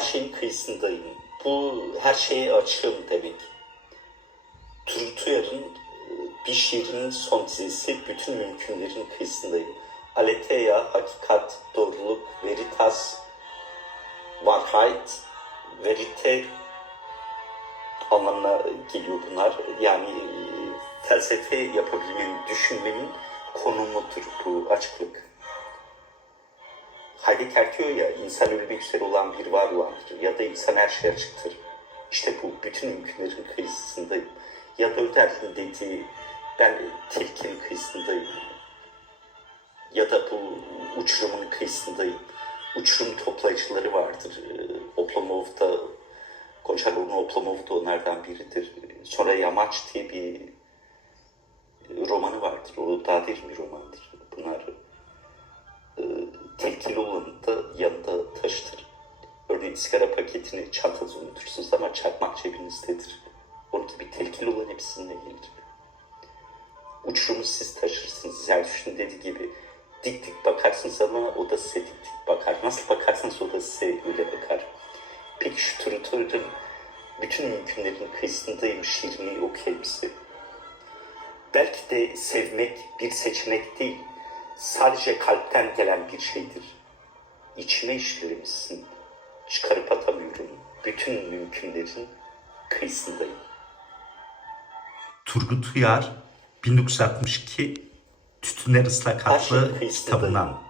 her şeyin kıyısındayım. Bu her şeye açığım demek. Turgut Uyar'ın e, bir şiirinin son dizesi bütün mümkünlerin kıyısındayım. Aletheia, hakikat, doğruluk, veritas, Wahrheit, verite anlamına geliyor bunlar. Yani e, felsefe yapabilmenin, düşünmenin konumudur bu açıklık. Heidegger diyor ya, insan ölmek üzere olan bir var olandır ya da insan her şeye açıktır. İşte bu bütün mümkünlerin kıyısındayım. Ya da Öder'in dediği, ben tilkinin kıyısındayım. Ya da bu uçurumun kıyısındayım. Uçurum toplayıcıları vardır. Oblomov'da, Gonçalvo'nun Oblomov'u da onlardan biridir. Sonra Yamaç diye bir romanı vardır. O daha derin bir romandır. Sigara paketini çantanızda unutursunuz ama çakmak cebinizdedir. Onun gibi tehlikeli olan hepsinde gelir. Uçurumu siz taşırsınız. Zerdüşt'ün dediği gibi dik dik bakarsınız ama o da size dik dik bakar. Nasıl bakarsanız o da size öyle bakar. Peki şu Turutör'ün bütün mümkünlerin kıyısındayım şiirini okuyayım size. Belki de sevmek bir seçenek değil, sadece kalpten gelen bir şeydir. İçime işlemişsin, çıkarıp atamıyorum. Bütün mümkünlerin kıyısındayım. Turgut Uyar 1962 Tütünler Islak adlı kitabından